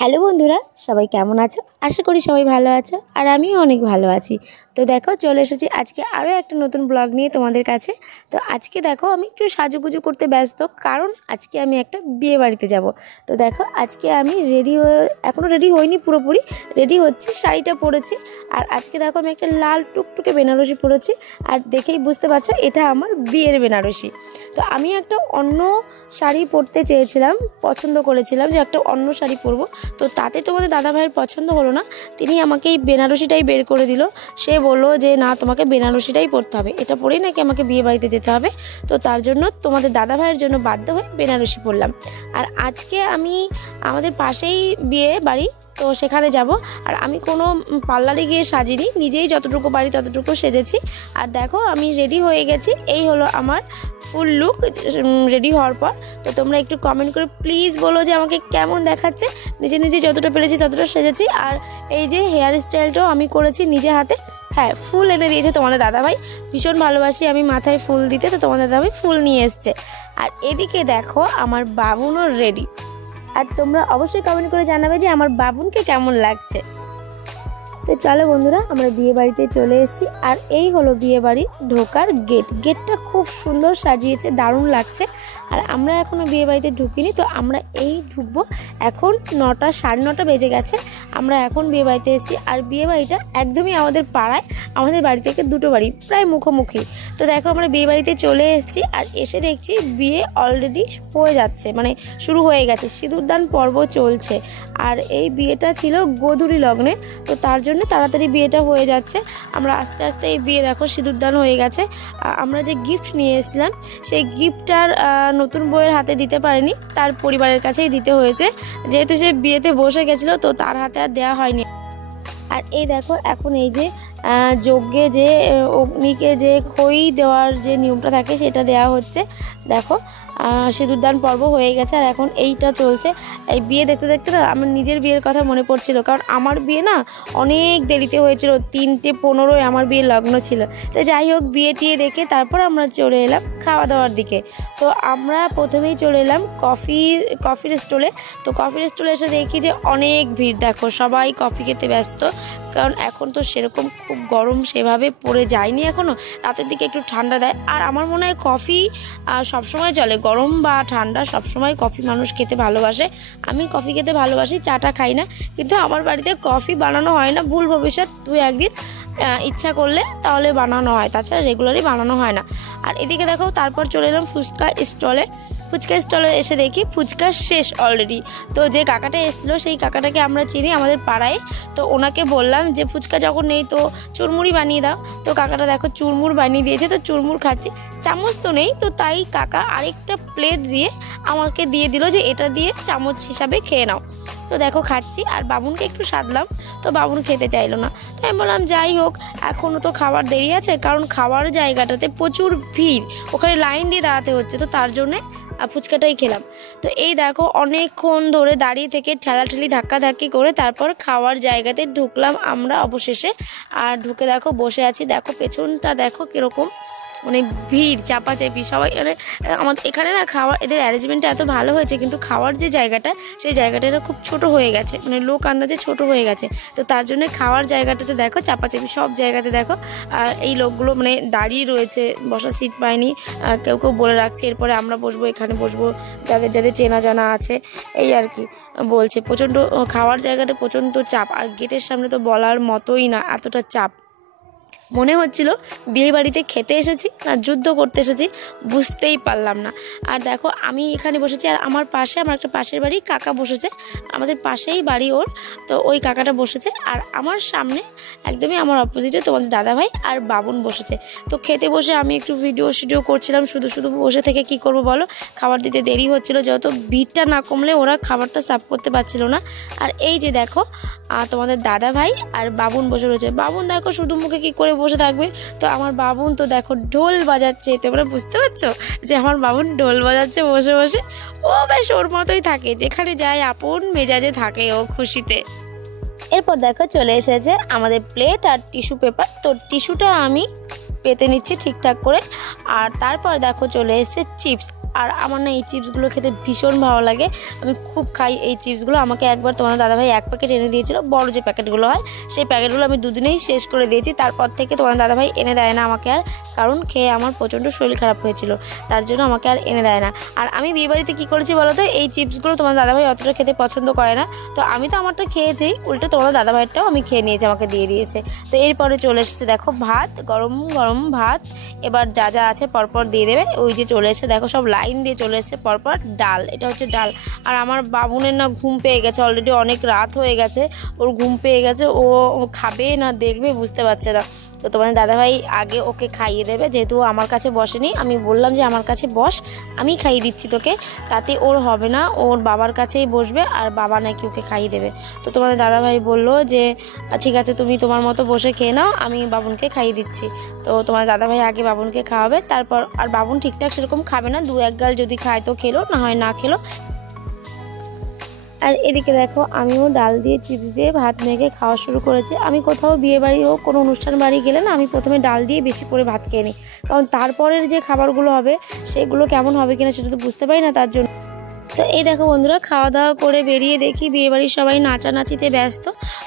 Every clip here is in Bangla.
হ্যালো বন্ধুরা, সবাই কেমন আছো? আশা করি সবাই ভালো আছো আর আমিও অনেক ভালো আছি। তো দেখো চলে এসেছি আজকে আরও একটা নতুন ব্লগ নিয়ে তোমাদের কাছে। তো আজকে দেখো আমি একটু সাজুগুজু করতে ব্যস্ত, কারণ আজকে আমি একটা বিয়ে বাড়িতে যাব। তো দেখো আজকে আমি রেডি হয়ে, এখনও রেডি হইনি পুরোপুরি, রেডি হচ্ছে, শাড়িটা পরেছি। আর আজকে দেখো আমি একটা লাল টুকটুকে বেনারসি পরেছি, আর দেখেই বুঝতে পারছো এটা আমার বিয়ের বেনারসি। তো আমি একটা অন্য শাড়ি পরতে চেয়েছিলাম, পছন্দ করেছিলাম যে একটা অন্য শাড়ি পরবো। তো তাতে তোমাদের দাদা ভাইয়ের পছন্দ হলো না, তিনি আমাকে এই বেনারসিটাই বের করে দিল। সে বললো যে না, তোমাকে বেনারসিটাই পরতে হবে, এটা পরেই নাকি আমাকে বিয়ে বাড়িতে যেতে হবে। তো তার জন্য তোমাদের দাদা ভাইয়ের জন্য বাধ্য হয়ে বেনারসি পরলাম। আর আজকে আমি আমাদের পাশেই বিয়ে বাড়ি, তো সেখানে যাব। আর আমি কোনো পার্লারে গিয়ে সাজিনি, নিজেই যতটুকু পারি ততটুকু সেজেছি। আর দেখো আমি রেডি হয়ে গেছি, এই হলো আমার ফুল লুক রেডি হওয়ার পর। তো তোমরা একটু কমেন্ট করে প্লিজ বলো যে আমাকে কেমন দেখাচ্ছে। নিজে নিজে যতটা পেরেছি ততটা সেজেছি। আর এই যে হেয়ার স্টাইলটাও আমি করেছি নিজে হাতে। হ্যাঁ, ফুল এনে দিয়েছে তোমাদের দাদাভাই, ভীষণ ভালোবাসি আমি মাথায় ফুল দিতে, তো তোমাদের দাদাভাই ফুল নিয়ে এসছে। আর এদিকে দেখো আমার বাবুনও রেডি। আর তোমরা অবশ্যই কমেন্ট করে জানাবে যে আমার বাবুনকে কেমন লাগছে। তো চলো বন্ধুরা, আমরা বিয়ে বাড়িতে চলে এসেছি। আর এই হলো বিয়ে বাড়ি ঢোকার গেট। গেটটা খুব সুন্দর সাজিয়েছে, দারুণ লাগছে। আর আমরা এখনও বিয়ে বাড়িতে ঢুকিনি, তো আমরা এই ঢুকবো। এখন 9টা, 9:30 বেজে গেছে, আমরা এখন বিয়ে বাড়িতে এসেছি। আর বিয়ে বাড়িটা একদমই আমাদের পাড়ায়, আমাদের বাড়ি থেকে দুটো বাড়ি প্রায় মুখোমুখি। তো দেখো আমরা বিয়ে বাড়িতে চলে এসেছি, আর এসে দেখছি বিয়ে অলরেডি হয়ে যাচ্ছে, মানে শুরু হয়ে গেছে, সিঁদুরদান পর্ব চলছে। আর এই বিয়েটা ছিল গোধূলি লগ্নে, তো তার জন্য তাড়াতাড়ি বিয়েটা হয়ে যাচ্ছে। আমরা আস্তে আস্তে এই বিয়ে দেখো সিঁদুরদান হয়ে গেছে। আমরা যে গিফট নিয়ে এসেছিলাম সেই গিফটটার নতুন বউয়ের হাতে দিতে পারেনি, তার পরিবারের কাছেই দিতে হয়েছে, যেহেতু সে বিয়েতে বসে গেছিলো, তো তার হাতে আর দেওয়া হয়নি। আর এই দেখো এখন এই যে যজ্ঞে যে অগ্নিকে যে খই দেওয়ার যে নিয়মটা থাকে সেটা দেওয়া হচ্ছে। দেখো সিঁদুরদান পর্ব হয়ে গেছে, আর এখন এইটা চলছে। এই বিয়ে দেখতে দেখতে না আমার নিজের বিয়ের কথা মনে পড়ছিল, কারণ আমার বিয়ে না অনেক দেরিতে হয়েছিল, 3:15 আমার বিয়ের লগ্ন ছিল। তো যাই হোক, বিয়ে টিয়ে দেখে তারপর আমরা চলে এলাম খাওয়া দাওয়ার দিকে। তো আমরা প্রথমেই চলে এলাম কফির স্টলে। তো কফির স্টলে এসে দেখি যে অনেক ভিড়, দেখো সবাই কফি খেতে ব্যস্ত, কারণ এখন তো সেরকম খুব গরম সেভাবে পড়ে যায়নি এখনও, রাতের দিকে একটু ঠান্ডা দেয়। আর আমার মনে হয় কফি সবসময় চলে, গরম বা ঠান্ডা সবসময় কফি মানুষ খেতে ভালোবাসে। আমি কফি খেতে ভালোবাসি, চাটা খাই না, কিন্তু আমার বাড়িতে কফি বানানো হয় না, ভুল ভবিষ্যৎ 2-1 দিন ইচ্ছা করলে তাহলে বানানো হয়, তাছাড়া রেগুলারই বানানো হয় না। আর এদিকে দেখো তারপর চলে এলাম ফুচকা স্টলে এসে দেখি ফুচকা শেষ অলরেডি। তো যে কাকাটা এসেছিলো সেই কাকাটাকে আমরা চিনি আমাদের পাড়ায়, তো ওনাকে বললাম যে ফুচকা যখন নেই তো চুরমুড়ি বানিয়ে দাও। তো কাকাটা দেখো চুরমুর বানিয়ে দিয়েছে, তো চুরমুর খাচ্ছি, চামচ তো নেই, তো তাই কাকা আরেকটা প্লেট দিয়ে আমাকে দিয়ে দিল যে এটা দিয়ে চামচ হিসাবে খেয়ে নাও। তো দেখো খাচ্ছি, আর বাবুনকে একটু সাধলাম, তো বাবুন খেতে চাইলো না। তো আমি বললাম যাই হোক, এখনও তো খাবার দেরি আছে, কারণ খাওয়ার জায়গাটাতে প্রচুর ভিড়, ওখানে লাইন দিয়ে দাঁড়াতে হচ্ছে, তো তার জন্যে ফুচকাটাই খেলাম। তো এই দেখো অনেকক্ষণ ধরে দাঁড়িয়ে থেকে ঠেলাঠেলি ধাক্কাধাক্কি করে তারপর খাওয়ার জায়গাতে ঢুকলাম আমরা অবশেষে। আর ঢুকে দেখো বসে আছি, দেখো পেছনটা দেখো কীরকম, মানে ভিড় চাপাচাপি সবাই। মানে আমাদের এখানে না খাওয়ার এদের অ্যারেঞ্জমেন্টটা এত ভালো হয়েছে, কিন্তু খাওয়ার যে জায়গাটা সেই জায়গাটা খুব ছোট হয়ে গেছে, মানে লোক আন্দাজে ছোট হয়ে গেছে। তো তার জন্য খাওয়ার জায়গাটাতে দেখো চাপাচাপি সব জায়গাতে দেখো এই লোকগুলো মানে দাঁড়িয়ে রয়েছে, বসার সিট পায়নি, কেউ কেউ বলে রাখছে এরপরে আমরা বসবো, এখানে বসবো, যাদের যাদের চেনা জানা আছে, এই আর কি বলছে। প্রচণ্ড খাওয়ার জায়গাটা প্রচণ্ড চাপ, আর গেটের সামনে তো বলার মতোই না, এতটা চাপ। মনে হচ্ছিল বিয়ে বাড়িতে খেতে এসেছি না যুদ্ধ করতে এসেছি, বুঝতেই পারলাম না। আর দেখো আমি এখানে বসেছি, আর আমার পাশে আমার একটা পাশের বাড়ি কাকা বসেছে, আমাদের পাশেই বাড়ি ওর, তো ওই কাকাটা বসেছে। আর আমার সামনে একদমই আমার অপোজিটে তোমাদের দাদাভাই আর বাবুন বসেছে। তো খেতে বসে আমি একটু ভিডিও করছিলাম, শুধু বসে থেকে কি করব বলো, খাবার দিতে দেরি হচ্ছিল, যত ভিড়টা না কমলে ওরা খাবারটা সার্ভ করতে পারছিল না। আর এই যে দেখো তোমাদের দাদাভাই আর বাবুন বসে রয়েছে। বাবুন দেখো শুধু মুখে কি করে বসে থাকবে, তো আমার বাবুন তো দেখো ঢোল বাজাচ্ছে, তোমরা বুঝতে পারছো যে আমার বাবুন ঢোল বাজাচ্ছে বসে বসে। ও বেশ ওর মতোই থাকে, যেখানে যায় আপন মেজাজে থাকে ও খুশিতে। এরপর দেখো চলে এসেছে আমাদের প্লেট আর টিস্যু পেপার, তো টিস্যুটা আমি পেতে নিচ্ছি ঠিকঠাক করে। আর তারপর দেখো চলে এসেছে চিপস। আর আমার না এই চিপসগুলো খেতে ভীষণ ভালো লাগে, আমি খুব খাই এই চিপসগুলো। আমাকে একবার তোমাদের দাদাভাই 1 প্যাকেট এনে দিয়েছিল, বড় যে প্যাকেটগুলো হয় সেই প্যাকেটগুলো আমি দুদিনেই শেষ করে দিয়েছি। তারপর থেকে তোমাদের দাদাভাই এনে দেয় না আমাকে আর, কারণ খেয়ে আমার প্রচণ্ড শরীর খারাপ হয়েছিল, তার জন্য আমাকে আর এনে দেয় না। আর আমি বিয়েবাড়িতে কী করেছি বলো তো, এই চিপসগুলো তোমার দাদাভাই অতটা খেতে পছন্দ করে না, তো আমি তো আমারটা খেয়েছি, উল্টো তোমার দাদাভাইয়েরটাও আমি খেয়ে নিয়েছি, আমাকে দিয়ে দিয়েছে। তো এরপরে চলে এসেছে দেখো ভাত, গরম গরম ভাত। এবার যা যা আছে পরপর দিয়ে দেবে। ওই যে চলে এসেছে দেখো, সব লাইন দিয়ে চলে এসেছে পরপর। ডাল, এটা হচ্ছে ডাল। আর আমার বাবুনের না ঘুম পেয়ে গেছে, অলরেডি অনেক রাত হয়ে গেছে, ওর ঘুম পেয়ে গেছে, ও খাবে না দেখবে বুঝতে পারছে না। তো তোমাদের দাদাভাই আগে ওকে খাইয়ে দেবে, যেহেতু আমার কাছে বসেনি, আমি বললাম যে আমার কাছে বস, আমি খাইয়ে দিচ্ছি তোকে, তাতে ওর হবে না, ওর বাবার কাছেই বসবে আর বাবা নাকি ওকে খাইয়ে দেবে। তো তোমাদের দাদাভাই বললো যে ঠিক আছে তুমি তোমার মতো বসে খেয়ে নাও, আমি বাবুনকে খাইয়ে দিচ্ছি। তো তোমার দাদাভাই আগে বাবুনকে খাওয়াবে, তারপর আর বাবুন ঠিকঠাক সেরকম খাবে না, 2-1 গাল যদি খায় তো খেলো, না হয় না খেলো। আর এদিকে দেখো আমিও ডাল দিয়ে চিপস দিয়ে ভাত মেখে খাওয়া শুরু করেছি। আমি কোথাও বিয়ে বাড়ি হোক, কোনো অনুষ্ঠান বাড়ি গেলে না, আমি প্রথমে ডাল দিয়ে বেশি করে ভাত খেয়ে নিই, কারণ তারপরের যে খাবারগুলো হবে সেগুলো কেমন হবে কিনা সেটা তো বুঝতে পারি না, তার জন্য। তো এই দেখো বন্ধুরা, খাওয়া দাওয়া করে বেরিয়ে দেখি বিয়েবাড়ির সবাই নাচানাচিতে ব্যস্ত।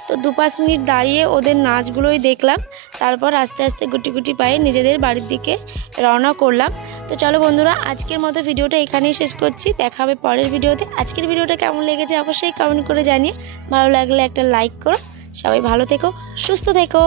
তো 2-5 মিনিট দাঁড়িয়ে ওদের নাচগুলোই দেখলাম, তারপর আস্তে আস্তে গুটি গুটি পায়ে নিজেদের বাড়ির দিকে রওনা করলাম। তো চলো বন্ধুরা, আজকের মতো ভিডিওটা এখানেই শেষ করছি, দেখা হবে পরের ভিডিওতে। আজকের ভিডিওটা কেমন লেগেছে অবশ্যই কমেন্ট করে জানিয়ে, ভালো লাগলে একটা লাইক করো। সবাই ভালো থেকো, সুস্থ থেকো।